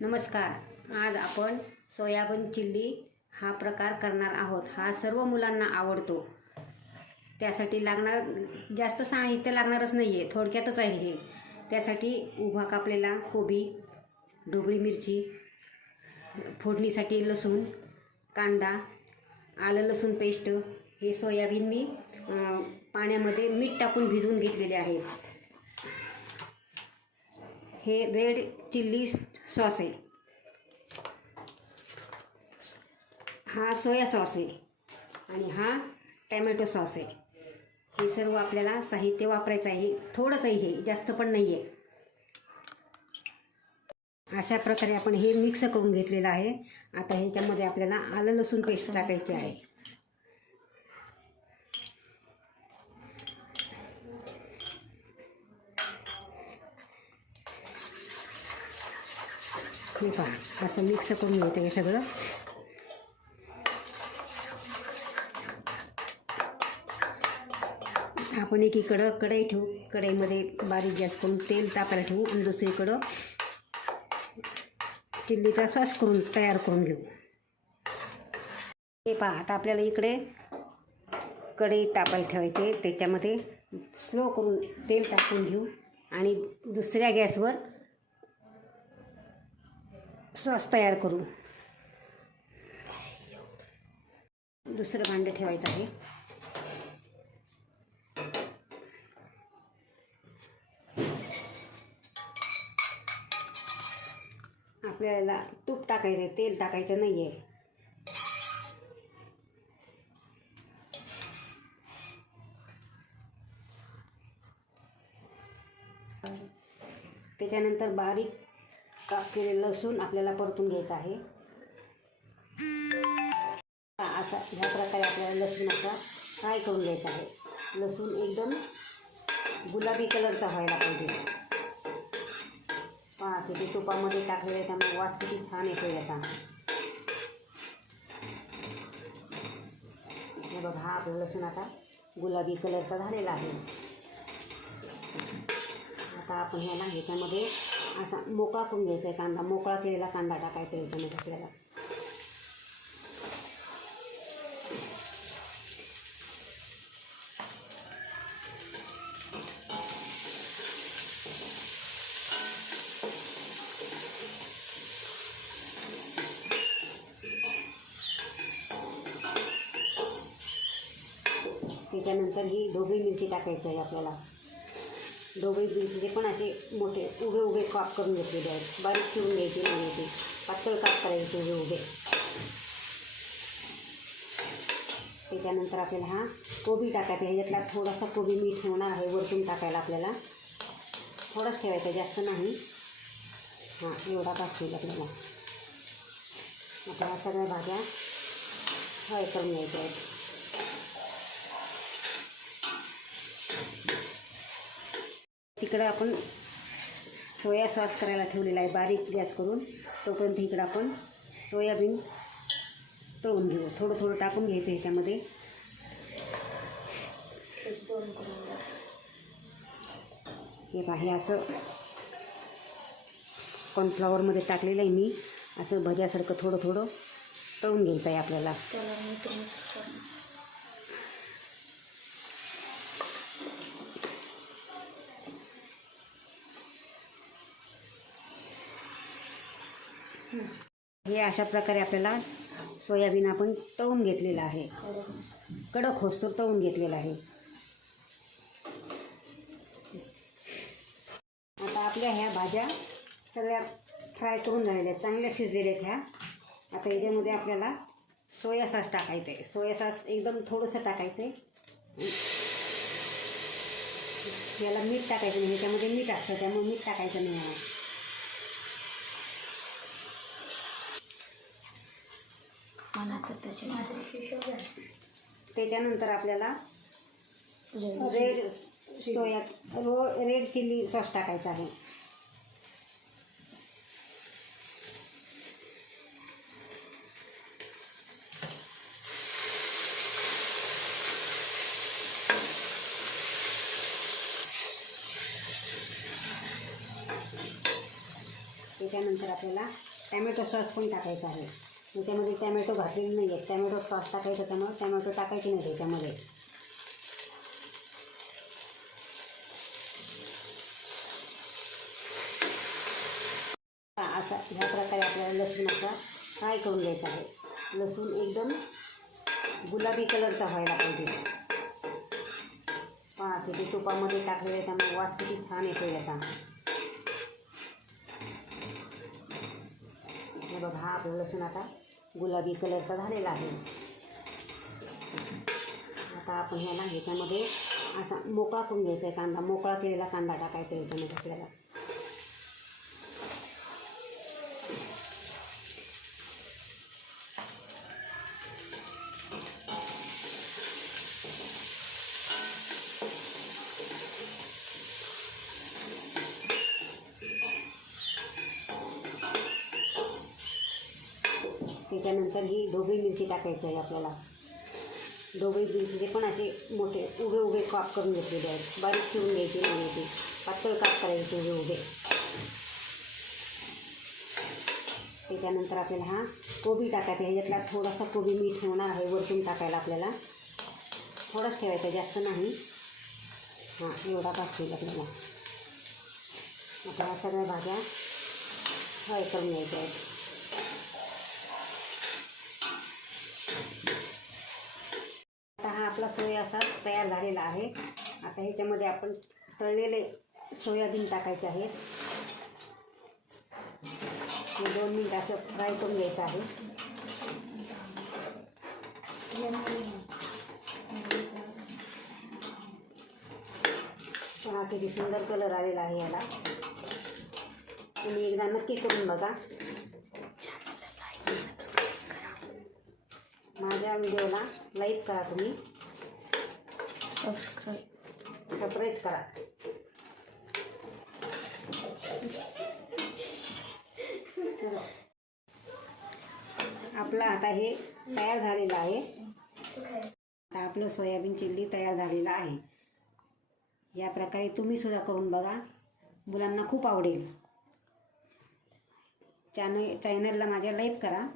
नमस्कार. आज आपण सोयाबीन चिल्ली हा प्रकार करणार आहोत. हा सर्व मुलांना आवडतो. त्यासाठी जास्त साहित्य लागणारच नाही आहे, थोडक्यातच आहे हे. त्यासाठी उभा कापलेला कोबी, ढोबळी मिरची, फोडणीसाठी लसूण, कांदा, आलं लसूण पेस्ट, हे सोयाबीन मी पाण्यामध्ये मीठ टाकून भिजवून घेतलेले आहेत. हे रेड चिल्ली सॉस आहे, हा सोया सॉस आहे आणि हा टॅमॅटो सॉस आहे. हे सर्व आपल्याला साहित्य वापरायचं आहे. थोडंच आहे, हे जास्त पण नाही आहे. अशा प्रकारे आपण हे मिक्स करून घेतलेलं आहे. आता ह्याच्यामध्ये आपल्याला आलं लसूण पेस्ट टाकायची आहे. हे पहा, असं मिक्स करून घ्यायचं हे सगळं. आपण एकीकडं कढई ठेवू, कढईमध्ये बारीक गॅस करून तेल तापायला ठेवू आणि दुसरीकडं चिल्लीचा सॉस तयार करून घेऊ. हे पहा, आता आपल्याला इकडे कढई तापायला ठेवायचे. त्याच्यामध्ये स्लो करून तेल टाकून घेऊ आणि दुसऱ्या गॅसवर सॉस तयार करू. दुसरं भांडं ठेवायचं आहे. आपल्याला तूप टाकायचं आहे, तेल टाकायचं नाही आहे. त्याच्यानंतर बारीक काप केलेलं लसूण आपल्याला परतून घ्यायचं आहे. असा ह्या प्रकारे आपल्याला लसूण असा फ्राय करून घ्यायचा आहे. लसूण एकदम गुलाबी कलरचा व्हायला पाहिजे. पहा, ते तुपामध्ये टाकलेलं, त्यामुळे वास किती छान येतो याचा. हे बघा, हा आपला लसूण आता गुलाबी कलरचा झालेला आहे. आता आपण ह्याच्यामध्ये असा मोकळा करून घ्यायचा आहे. कांदा, मोकळा केलेला कांदा टाकायचा आहे ह्याच्यामध्ये आपल्याला. त्याच्यानंतर ही ढोबळी मिरची टाकायची आहे आपल्याला. ढोबळी मिरचीचे पण असे मोठे उभे उभे काप करून घेतलेले आहेत. बारीक चिरून घ्यायचे नाही, ते पातळ काप करायचे उभे उभे. त्याच्यानंतर आपल्याला हा कोबी टाकायचा. ह्याच्यातला थोडासा कोबी मी ठेवणार आहे वरतून टाकायला. आपल्याला थोडाच ठेवायचा, जास्त नाही. हां, एवढा टाकतील आपल्याला. आपल्याला सगळ्या भाज्या फ्राय करून घ्यायच्या आहेत. तिकडं आपण सोया सॉस करायला ठेवलेला आहे बारीक गॅस करून. तोपर्यंत इकडं आपण सोयाबीन तळून घेऊ. थोडं थोडं टाकून घ्यायचं ह्याच्यामध्ये. हे पहा, हे असं कॉर्नफ्लॉवरमध्ये टाकलेलं आहे मी. असं भज्यासारखं थोडं थोडं तळून घ्यायचं आहे आपल्याला. हे अशा प्रकारे आपल्याला सोयाबीन आपण तळून घेतलेलं आहे. कडक होस्तोर तळून घेतलेलं आहे. आता आपल्या ह्या भाज्या सगळ्या फ्राय करून झालेल्या आहेत, चांगल्या शिजलेल्या आहेत ह्या. आता याच्यामध्ये आपल्याला सोया सॉस टाकायचं आहे. सोया सॉस एकदम थोडंसं टाकायचं आहे. याला मीठ टाकायचं नाही, ह्याच्यामध्ये मीठ असतं त्यामुळे मीठ टाकायचं नाही आहे. त्याच्यानंतर आपल्याला रेड चिल्ली सॉस टाकायचा आहे. त्याच्यानंतर आपल्याला टॅमॅटो सॉस पण टाकायचा आहे. त्याच्यामध्ये टॅमॅटो घातलेले नाही आहेत. टॅमॅटो सॉस टाकायचं, त्यामुळे टॅमॅटो टाकायचे नाही त्याच्यामध्ये. असा ह्या प्रकारे आपल्याला लसूण असा फ्राय करून घ्यायचा आहे. लसूण एकदम गुलाबी कलरचा व्हायला पाहिजे. पहा किती तुपामध्ये टाकलेलं आहे, त्यामुळे वास किती छान येतो याचा. हे बघा, हा आपला लसूण आता गुलाबी कलरचा झालेला आहे. आता आपण ह्याला ह्याच्यामध्ये असा मोकळा करून घ्यायचा आहे कांदा. मोकळा केलेला कांदा टाकायचा आहे ह्याच्यामध्ये आपल्याला. त्याच्यानंतर ही ढोबळी मिरची टाकायची आहे आपल्याला. ढोबळी मिरचीचे पण असे मोठे उभे उभे काप करून घेतलेले आहेत. बारीक चिरून घ्यायचे नाही, ते पातळ काप करायचे उभे उभे. त्याच्यानंतर आपल्याला हा कोबी टाकायचा. ह्याच्यातला थोडासा कोबी मी ठेवणार आहे वरतून टाकायला. आपल्याला थोडाच ठेवायचा, जास्त नाही. हां, एवढा टाकतील आपल्याला. आता सगळ्या भाज्या फ्राय करून घ्यायच्या आहेत. आता हा आपला सोया असा तयार झालेला आहे. आता ह्याच्यामध्ये आपण तळलेले सोयाबीन टाकायचे आहेत. हे 2 मिनिट असं फ्राय करून घ्यायचं आहे. पहा किती सुंदर कलर आलेला आहे याला. तुम्ही एकदा नक्की करून बघा. माझ्या व्हिडिओला लाईक करा, तुम्ही सबस्क्राईब करा. आपलं आता हे तयार झालेलं आहे. आता आपलं सोयाबीन चिल्ली तयार झालेलं आहे. या प्रकारे तुम्ही सुद्धा करून बघा, मुलांना खूप आवडेल. चॅनलला माझ्या लाईक करा.